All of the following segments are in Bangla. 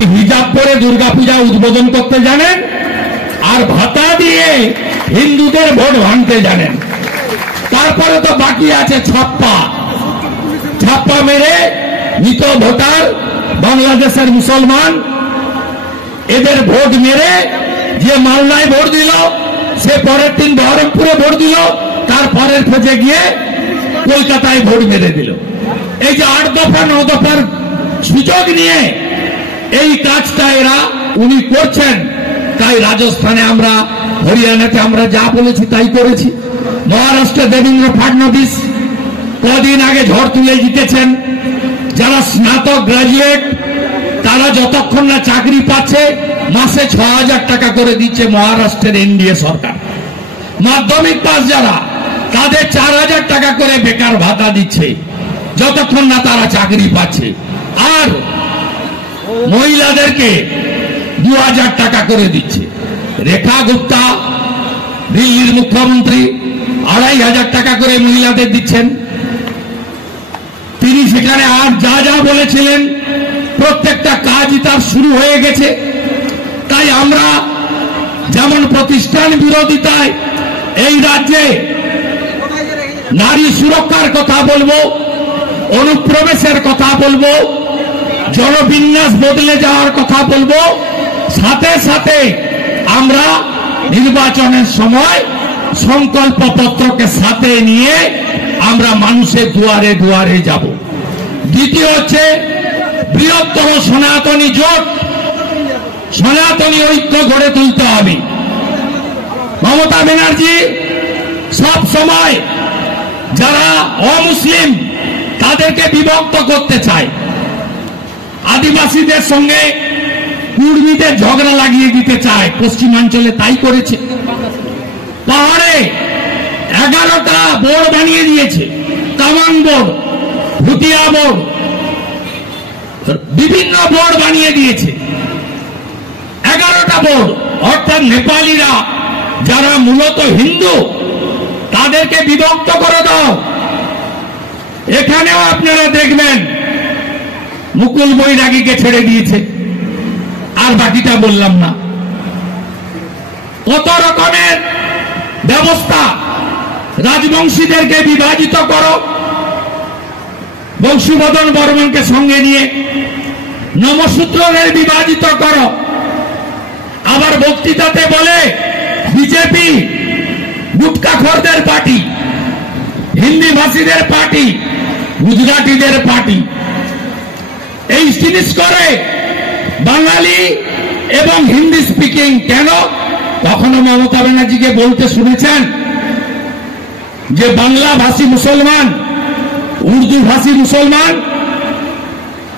হিজাব পরে দুর্গাপূজা উদ্বোধন করতে জানেন আর ভাতা দিয়ে হিন্দুদের ভোট ভাঙতে জানেন। তারপরে তো বাকি আছে ছাপ্পা মেরে মৃত ভোটার বাংলাদেশের মুসলমান এদের ভোট মেরে যে মালদায় ভোট দিল সে পরের দিন বহরমপুরে ভোট দিল, তারপরের ফেজে গিয়ে কলকাতায় ভোট মেরে দিল। এই যে 8 দফা 9 দফার সুযোগ নিয়ে এই কাজটা উনি করছেন। তাই রাজস্থানে আমরা, হরিয়ানাতে আমরা যা বলেছি তাই করেছি। মহারাষ্ট্রে দেবেন্দ্র ফাডনবিস কদিন আগে ঝড় তুলে জিতেছেন। যারা স্নাতক গ্রাজুয়েট তারা যতক্ষণ না চাকরি পাচ্ছে মাসে 6,000 টাকা করে দিচ্ছে মহারাষ্ট্রের এনডিএ সরকার। মাধ্যমিক পাস যারা তাদের 4,000 টাকা করে বেকার ভাতা দিচ্ছে যতক্ষণ না তারা চাকরি পাচ্ছে। আর মহিলাদেরকে 2,000 টাকা করে দিচ্ছে। রেখা গুপ্তা দিল্লির মুখ্যমন্ত্রী 2,500 টাকা করে মহিলাদের দিচ্ছেন। তিনি সেখানে আর যা যা বলেছিলেন প্রত্যেকটা কাজই তার শুরু হয়ে গেছে। তাই আমরা যেমন প্রতিষ্ঠান বিরোধিতায় এই রাজ্যে নারী সুরক্ষার কথা বলবো, অনুপ্রবেশের কথা বলবো, জনবিন্যাস বদলে যাওয়ার কথা বলবো, সাথে সাথে আমরা নির্বাচনের সময় সংকল্প পত্রকে সাথে নিয়ে আমরা মানুষের দুয়ারে দুয়ারে যাব। দ্বিতীয় হচ্ছে বৃহত্তর সনাতনী জোট, সনাতনী ঐক্য গড়ে তুলতে হবে। মমতা ব্যানার্জি সব সময় যারা অমুসলিম তাদেরকে বিভক্ত করতে চায়। আদিবাসীদের সঙ্গে কুর্মীদের ঝগড়া লাগিয়ে দিতে চায়, পশ্চিমাঞ্চলে তাই করেছে। পাহাড়ে 11টা বোর্ড বানিয়ে দিয়েছে, তামাং বোর্ড, ভুটিয়া বোর্ড, বিভিন্ন বোর্ড বানিয়ে দিয়েছে। 11টা বোর্ড, অর্থাৎ নেপালিরা যারা মূলত হিন্দু তাদেরকে বিভক্ত করে দাও। এখানেও আপনারা দেখবেন মুকুল বৈরাগীকে ছেড়ে দিয়েছে, আর বাকিটা বললাম না। কত রকমের ব্যবস্থা, রাজবংশীদেরকে বিভাজিত করো, বংশীবদন বর্মনকে সঙ্গে নিয়ে নমশূদ্রদের বিভাজিত করো। আবার বক্তৃতাতে বলে বিজেপি গুটকাখোরদের পার্টি, হিন্দি ভাষীদের পার্টি, গুজরাটিদের পার্টি। এই জিনিস করে বাঙালি এবং হিন্দি স্পিকিং। কেন? কখনো মমতা ব্যানার্জিকে বলতে শুনেছেন যে বাংলা ভাষী মুসলমান, উর্দু ভাষী মুসলমান?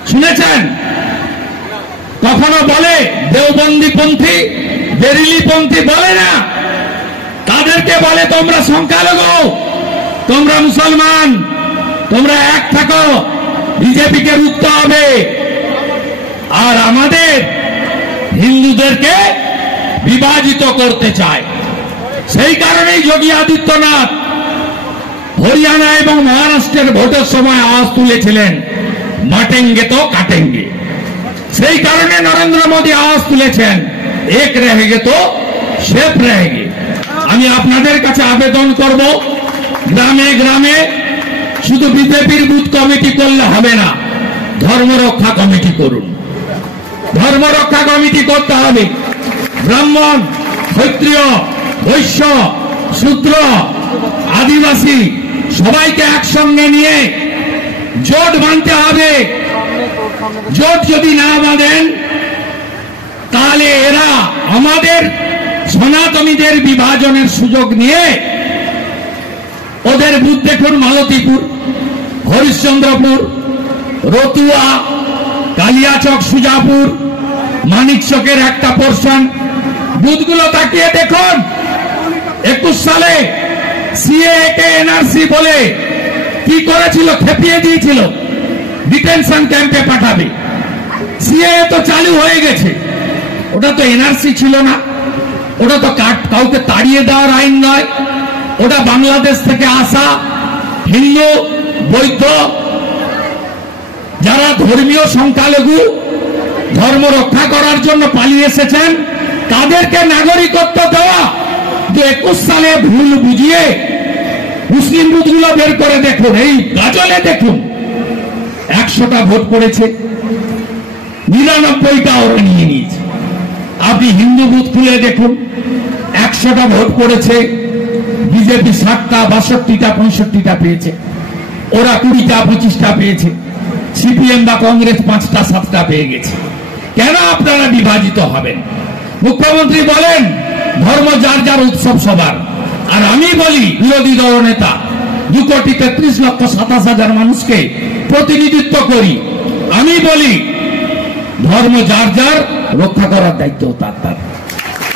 শুনেছেন? কখনো বলে দেওবন্দি পন্থী, বেরিলি পন্থী? বলে না। তাদেরকে বলে তোমরা সংখ্যালঘু, তোমরা মুসলমান, তোমরা এক থাকো, বিজেপিকে রুখতে হবে। আর আমাদের হিন্দুদেরকে বিভাজিত করতে চায়। সেই কারণেই যোগী আদিত্যনাথ হরিয়ানা এবং মহারাষ্ট্রের ভোটের সময় আওয়াজ তুলেছিলেন বাটেঙ্গে তো কাটেঙ্গে। সেই কারণে নরেন্দ্র মোদী আওয়াজ তুলেছেন এক রেহেগে তো সেফ রেহেগে। আমি আপনাদের কাছে আবেদন করব, গ্রামে গ্রামে শুধু বিজেপির বুথ কমিটি করলে হবে না, ধর্মরক্ষা কমিটি করুন। ধর্মরক্ষা কমিটি করতে হবে। ব্রাহ্মণ, ক্ষত্রিয়, বৈশ্য, শূদ্র, আদিবাসী সবাইকে একসঙ্গে নিয়ে জোট বাঁধতে হবে। জোট যদি না বাঁধেন তাহলে এরা আমাদের সনাতনীদের বিভাজনের সুযোগ নিয়ে ওদের বুথ দেখুন, মালতীপুর, হরিশ্চন্দ্রপুর, রতুয়া, কালিয়াচক, সুজাপুর, মানিকচকের একটা পোর্শন, বুথগুলো তাকিয়ে দেখুন। 21 সালে সিএকে এনআরসি বলে কি করেছিল? খেপিয়ে দিয়েছিল, ডিটেনশন ক্যাম্পে পাঠাবে। সিএ তো চালু হয়ে গেছে, ওটা তো এনআরসি ছিল না, ওটা তো কাউকে তাড়িয়ে দেওয়ার আইন নয়। ওটা বাংলাদেশ থেকে আসা হিন্দু, বৌদ্ধ, যারা ধর্মীয় সংখ্যালঘু ধর্ম রক্ষা করার জন্য পালিয়ে এসেছেন, তাদেরকে নাগরিকত্ব দেওয়া। 21 সালে ভুল বুঝিয়ে মুসলিম বুথগুলো বের করে দেখুন, এই গাজলে দেখুন 100টা ভোট পড়েছে, 99টা ওরা নিয়ে নিয়েছে। আপনি হিন্দু বুথ খুলে দেখুন, 100টা ভোট পড়েছে, বিজেপি 60টা, 62টা, 65টা পেয়েছে, ওরা 20টা, 25টা পেয়েছে, সিপিএম বা কংগ্রেস 5টা, 7টা পেয়ে গেছে। কেন আপনারা বিভাজিত হবেন? মুখ্যমন্ত্রী বলেন ধর্ম যার যার, উৎসব সবার। আর আমি বলি বিরোধী দল নেতা, 2,33,27,000 মানুষকে প্রতিনিধিত্ব করি, আমি বলি ধর্ম যার যার, রক্ষা করার দায়িত্ব তার তার।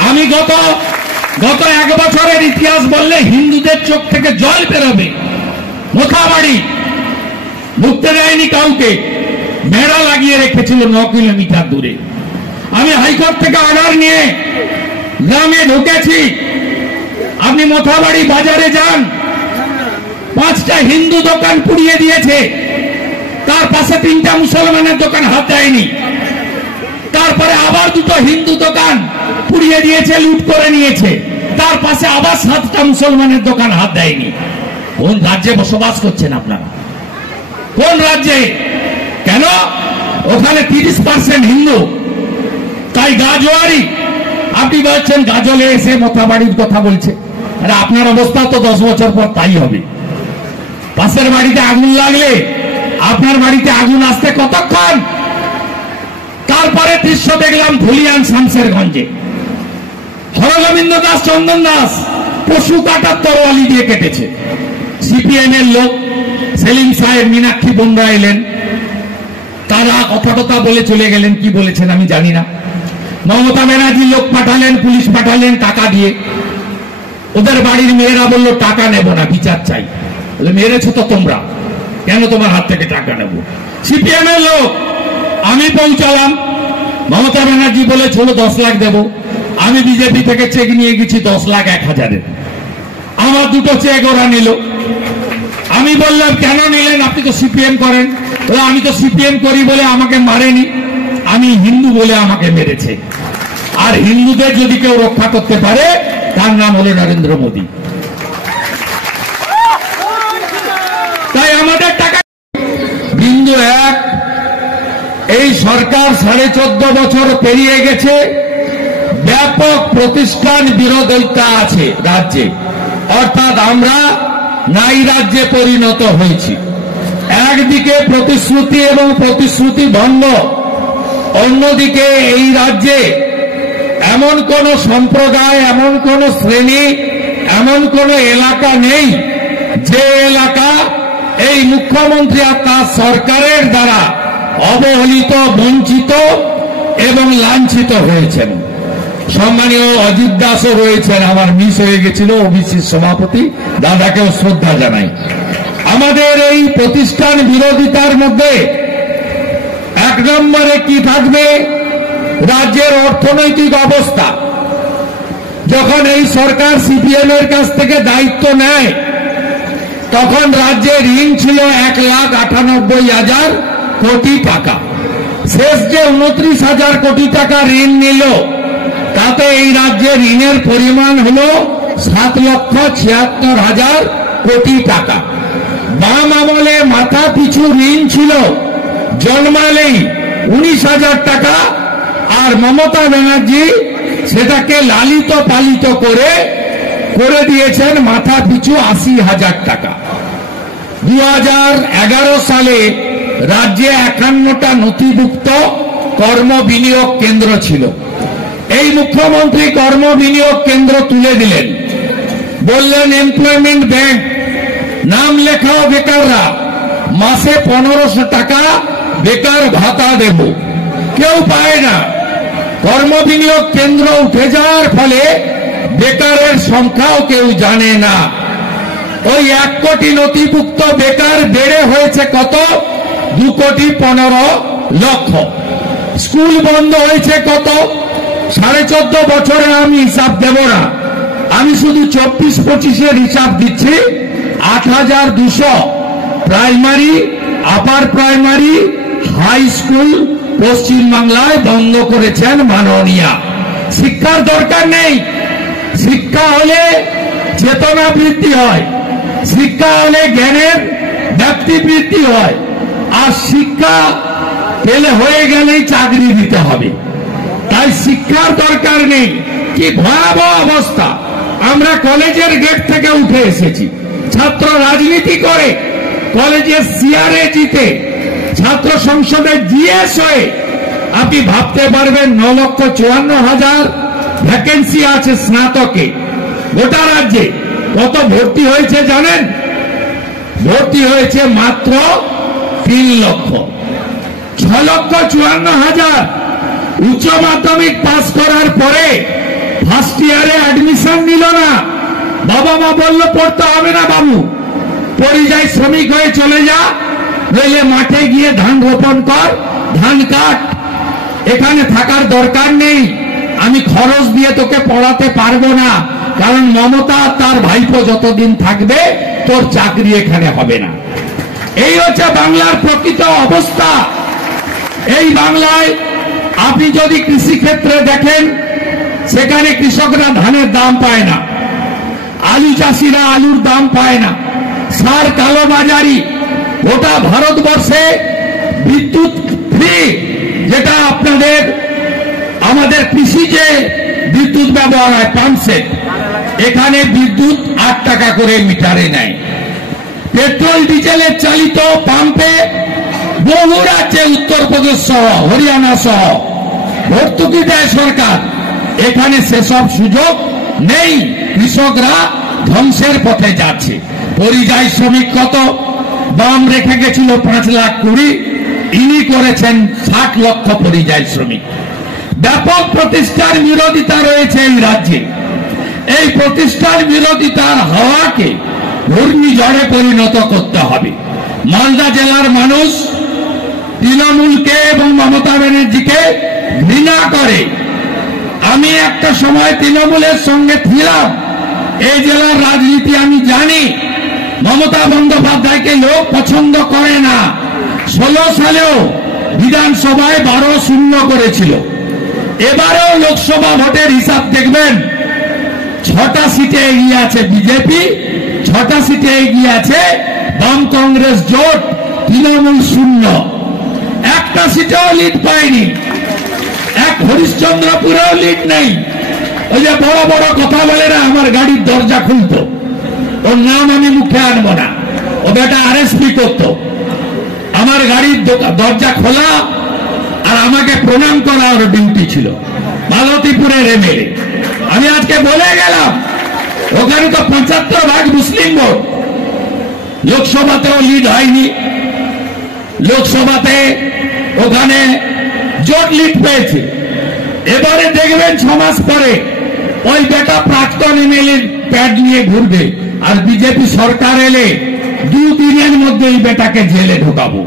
আমি গত 1 বছরের ইতিহাস বললে হিন্দুদের চোখ থেকে জল বেরোবে। মোথাবাড়ি ঢুকতে দেয়নি কাউকে, বেড়া লাগিয়ে রেখেছিল 9 কিলোমিটার দূরে। আমি হাইকোর্ট থেকে অর্ডার নিয়ে গ্রামে ঢুকেছি। আপনি মোথাবাড়ি বাজারে যান, 5টা হিন্দু দোকান পুড়িয়ে দিয়েছে, তার পাশে 3টা মুসলমানের দোকান হাত দেয়নি। তারপরে আবার 2টো হিন্দু দোকান পুড়িয়ে দিয়েছে, লুট করে নিয়েছে, তার পাশে আবার 7টা মুসলমানের দোকান হাত দেয়নি। কোন রাজ্যে বসবাস করছেন আপনারা? কোন রাজ্যে? কেন? ওখানে 30% হিন্দু, তাই গাজোয়ারি। আপনি বলছেন গাজলে এসে মোথাবাড়ির কথা বলছে, আরে আপনার অবস্থা তো 10 বছর পর তাই হবে। পাশের বাড়িতে আগুন লাগলে আপনার বাড়িতে আগুন আসতে কতক্ষণ? তারপরে দৃশ্য দেখলাম ধুলিয়ান শামশেরগঞ্জে, হরগোবিন্দ দাস, চন্দন দাস পশু কাটার তরোয়ালি দিয়ে কেটেছে। সিপিএম এর লোক সেলিম সাহেব, মীনাক্ষী বন্দ্রা এলেন, তারা কথা বলে চলে গেলেন। কি বলেছেন আমি জানি না। মমতা ব্যানার্জি লোক পাঠালেন, পুলিশ পাঠালেন টাকা দিয়ে। ওদের বাড়ির মেয়েরা বলল টাকা নেব না, বিচার চাই। মেরেছো তো তোমরা, কেন তোমার হাত থেকে টাকা নেব? সিপিএম এর লোক, আমি পৌঁছালাম, মমতা ব্যানার্জি বলেছিল 10 লাখ দেব। আমি বিজেপি থেকে চেক নিয়ে গেছি 10,01,000। আমার 2টো চেক ওরা নিল। আমি বললাম কেন নিলেন? আপনি তো সিপিএম করেন। আমি তো সিপিএম করি বলে আমাকে মারেনি, আমি হিন্দু বলে আমাকে মেরেছে। আর হিন্দুদের যদি কেউ রক্ষা করতে পারে তার নাম হলো নরেন্দ্র মোদী। তাই আমাদের টাকা বিন্দু 1। এই সরকার 14.5 বছর পেরিয়ে গেছে, ব্যাপক প্রতিষ্ঠান বিরোধিতা আছে রাজ্যে, অর্থাৎ আমরা নাই রাজ্যে পরিণত হয়েছি। একদিকে প্রতিশ্রুতি এবং প্রতিশ্রুতি ভঙ্গ, অন্যদিকে এই রাজ্যে এমন কোন সম্প্রদায়, এমন কোন শ্রেণী, এমন কোন এলাকা নেই যে এলাকা এই মুখ্যমন্ত্রী আর তার সরকারের দ্বারা অবহেলিত, বঞ্চিত এবং লাঞ্ছিত হয়েছেন। সম্মানীয় অজিত দাসও রয়েছেন, আমার মিস হয়ে গেছিল, ওবিসির সভাপতি, দাদাকেও শ্রদ্ধা জানাই। আমাদের এই প্রতিষ্ঠান বিরোধিতার মধ্যে 1 নম্বরে কি থাকবে? রাজ্যের অর্থনৈতিক অবস্থা। যখন এই সরকার সিপিএম এর কাছ থেকে দায়িত্ব নেয়, তখন রাজ্যে ঋণ ছিল 1,98,000 কোটি টাকা। শেষ যে 29,000 কোটি টাকা ঋণ নিল, তাতে এই রাজ্যের ঋণের পরিমাণ হল 7,76,000 কোটি টাকা। বাম আমলে মাথা পিছু ঋণ ছিল জন্মালেই 19,000 টাকা, আর মমতা ব্যানার্জি সেটাকে লালিত পালিত করে দিয়েছেন মাথা পিছু 80,000 টাকা। 2011 সালে রাজ্যে 51টা নথিভুক্ত কর্ম বিনিয়োগ কেন্দ্র ছিল। এই মুখ্যমন্ত্রী কর্ম বিনিয়োগ কেন্দ্র তুলে দিলেন, বললেন এমপ্লয়মেন্ট ব্যাংক, নাম লেখাও বেকাররা, মাসে 1500 টাকা বেকার ভাতা দেব। কেউ পায় না। কর্ম বিনিয়োগ কেন্দ্র উঠে যাওয়ার ফলে বেকারের সংখ্যাও কেউ জানে না। ওই 1 কোটি নথিভুক্ত বেকার বেড়ে হয়েছে কত? 2,15,00,000। স্কুল বন্ধ হয়েছে কত? 14.5 বছরে আমি হিসাব দেব না, আমি শুধু 24-25-এর হিসাব দিচ্ছি। 8,200 primary, upper primary, high school পশ্চিম বাংলায় বন্ধ করেছেন মাননীয়া। শিক্ষার দরকার নেই, শিক্ষা হলে চেতনা বৃদ্ধি হয়, শিক্ষা হলে জ্ঞানের ব্যাপ্তি বৃদ্ধি হয়, আর শিক্ষা পেলে হয়ে গেলেই চাকরি দিতে হবে। তাই শিক্ষার দরকার নেই। কি ভয়াবহ অবস্থা! আমরা কলেজের গেট থেকে উঠে এসেছি, ছাত্র রাজনীতি করে কলেজের সিআরএ জিতে ছাত্র সংসদে জিএস হয়ে আপনি ভাবতে পারবেন 9,54,000 ভ্যাকেন্সি আছে স্নাতকে। গোটা রাজ্যে কত ভর্তি হয়েছে জানেন? ভর্তি হয়েছে মাত্র 3 লক্ষ। 6,54,000 উচ্চ মাধ্যমিক পাস করার পরে ফার্স্ট ইয়ারে অ্যাডমিশন নিল না। বাবা মা বলল পড়তে হবে না বাবু, পরিযায়ী শ্রমিক হয়ে চলে যা, নইলে মাঠে গিয়ে ধান রোপণ কর, ধান কাট, এখানে থাকার দরকার নেই, আমি খরচ দিয়ে তোকে পড়াতে পারবো না, কারণ মমতা তার ভাইপো যতদিন থাকবে তোর চাকরি এখানে হবে না। এই হচ্ছে বাংলার প্রকৃত অবস্থা। এই বাংলায় আপনি যদি কৃষি ক্ষেত্রে দেখেন, সেখানে কৃষকরা ধানের দাম পায় না, আলু চাষিরা আলুর দাম পায় না, সার কালোবাজারি। গোটা ভারতবর্ষে বিদ্যুৎ ফ্রি, যেটা আপনাদের আমাদের কৃষিজে বিদ্যুৎ ব্যবহার হয় পাম্পসেট, এখানে বিদ্যুৎ 8 টাকা করে মিটারে নেয়। পেট্রোল ডিজেলের চালিত পাম্পে বহু রাজ্যে উত্তরপ্রদেশ সহ হরিয়ানা সহ ভর্তুকি দেয় সরকার, এখানে সেসব সুযোগ নেই। কৃষকরা ধ্বংসের পথে যাচ্ছে। পরিযায়ী শ্রমিক কত দাম রেখে গেছিল? 5,20,000, ইনি করেছেন 60 লক্ষ পরিযায়ী শ্রমিক। ব্যাপক প্রতিষ্ঠার বিরোধিতা রয়েছে এই রাজ্যে। এই প্রতিষ্ঠার বিরোধিতার হাওয়াকে ঘূর্ণিঝড়ে পরিণত করতে হবে। মালদা জেলার মানুষ তৃণমূলকে এবং মমতা ব্যানার্জিকে ঘৃণা করে। আমি একটা সময় তৃণমূলের সঙ্গে ছিলাম, এই জেলার রাজনীতি আমি জানি। মমতা বন্দ্যোপাধ্যায়কে লোক পছন্দ করে না। 16 সালেও বিধানসভায় 12-0 করেছিল। এবারেও লোকসভা ভোটের হিসাব দেখবেন, 6টা সিটে এগিয়ে আছে বিজেপি, 6টা সিটে এগিয়ে আছে বাম কংগ্রেস জোট, তৃণমূল 0। একটা সিটেও লিড পায়নি, এক হরিশ্চন্দ্রপুরেও লিড নেই। ওই যে বড় বড় কথা বলে না, আমার গাড়ির দরজা খুলতো, ওর নাম আমি মুখে আনবো না, ও বেটা আরএসপি করতো। আমার গাড়ির দরজা খোলা আর আমাকে প্রণাম করা ওর ডিউটি ছিল, মালতীপুরের এমএলএ। আমি আজকে বলে গেলাম, ওখানে তো 75% মুসলিম ভোট। লোকসভাতেও লিড হয়নি, লোকসভাতে ওখানে জোট লিড পেয়েছে। এবারে দেখবেন 6 মাস পরে ওই বেটা প্রাক্তন এমএলএ প্যাড নিয়ে ঘুরবে, আর বিজেপি সরকার এলে 2 দিনের মধ্যে এই বেটাকে জেলে ঢোকাবো,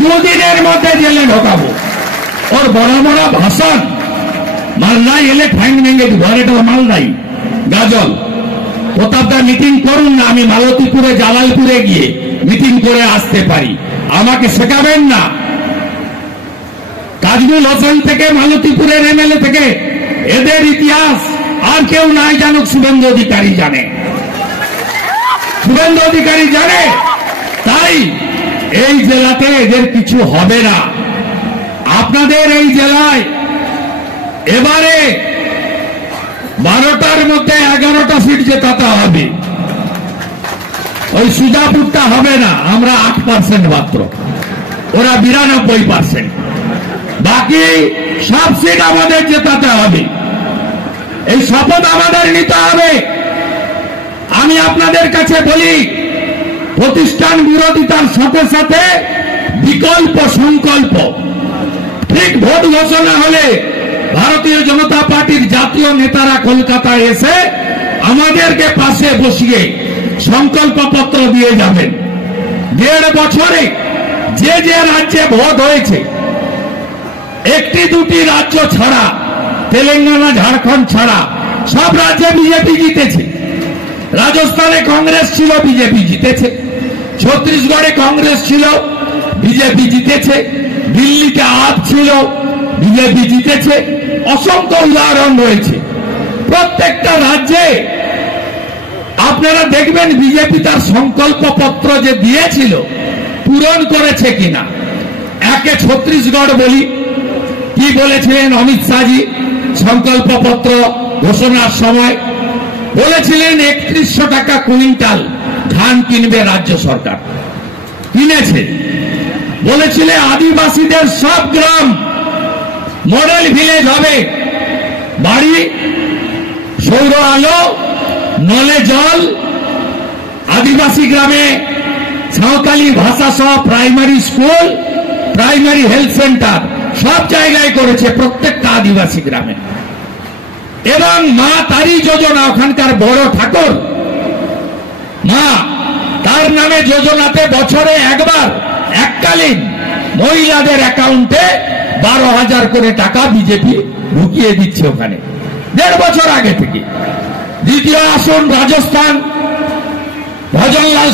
2 দিনের মধ্যে জেলে ঢোকাবো। ওর বড় বড় ভাষণ, মালদায় এলে ঠ্যাং ভেঙে দিব। আর এটা মালদাই গাজল। প্রতাপদা মিটিং করুন না, আমি মালতীপুরে জালালপুরে গিয়ে মিটিং করে আসতে পারি, আমাকে শেখাবেন না। তাজমুল হোসেন থেকে মালতীপুরের এমএলএ থেকে এদের ইতিহাস আর কেউ নাই জানুক, শুভেন্দু অধিকারী জানে, শুভেন্দু অধিকারী জানে। তাই এই জেলাতে এদের কিছু হবে না। আপনাদের এই জেলায় এবারে 12টার মধ্যে 11টা সিট জেতাতে হবে। ওই সুজাপুরটা হবে না, আমরা 8% মাত্র, ওরা 92%। বাকি সব সিট আমাদের জেতাতে হবে, এই শপথ আমাদের নিতে হবে। আমি আপনাদের কাছে বলি, প্রতিষ্ঠান বিরোধিতার সাথে সাথে বিকল্প সংকল্প। ঠিক ভোট ঘোষণা হলে ভারতীয় জনতা পার্টির জাতীয় নেতারা কলকাতায় এসে আমাদেরকে পাশে বসিয়ে সংকল্পপত্র দিয়ে যাবেন। 1.5 বছরে যে যে রাজ্যে ভোট হয়েছে, 1-2টি রাজ্য ছাড়া, তেলেঙ্গানা ঝাড়খণ্ড ছাড়া সব রাজ্যে বিজেপি জিতেছে। রাজস্থানে কংগ্রেস ছিল, বিজেপি জিতেছে। ছত্তিশগড়ে কংগ্রেস ছিল, বিজেপি জিতেছে। দিল্লিতে আপ ছিল, বিজেপি জিতেছে। অসংখ্য উদাহরণ রয়েছে। প্রত্যেকটা রাজ্যে আপনারা দেখবেন বিজেপি তার সংকল্প পত্র যে দিয়েছিল পূরণ করেছে কিনা। একে ছত্তিশগড় বলি, কি বলেছিলেন অমিত শাহজি সংকল্প পত্র ঘোষণার সময়? বলেছিলেন 3100 টাকা কুইন্টাল ধান কিনবে রাজ্য সরকার, কিনেছে। বলেছিলেন আদিবাসীদের সব গ্রাম মডেল ভিলেজ হবে, বাড়ি, সৌর আলো, নলে জল, আদিবাসী গ্রামে সাঁওতালি ভাষা সহ primary school, primary health centre সব জায়গায় করেছে, প্রত্যেকটা আদিবাসী গ্রামে। এবং মা তারি যোজনা, ওখানকার বড় ঠাকুর মা, তার নামে যোজনাতে বছরে একবার এককালীন মহিলাদের অ্যাকাউন্টে 12,000 করে টাকা বিজেপি ঢুকিয়ে দিচ্ছে ওখানে 1.5 বছর আগে থেকে। দ্বিতীয় আসন রাজস্থান, ভজনলাল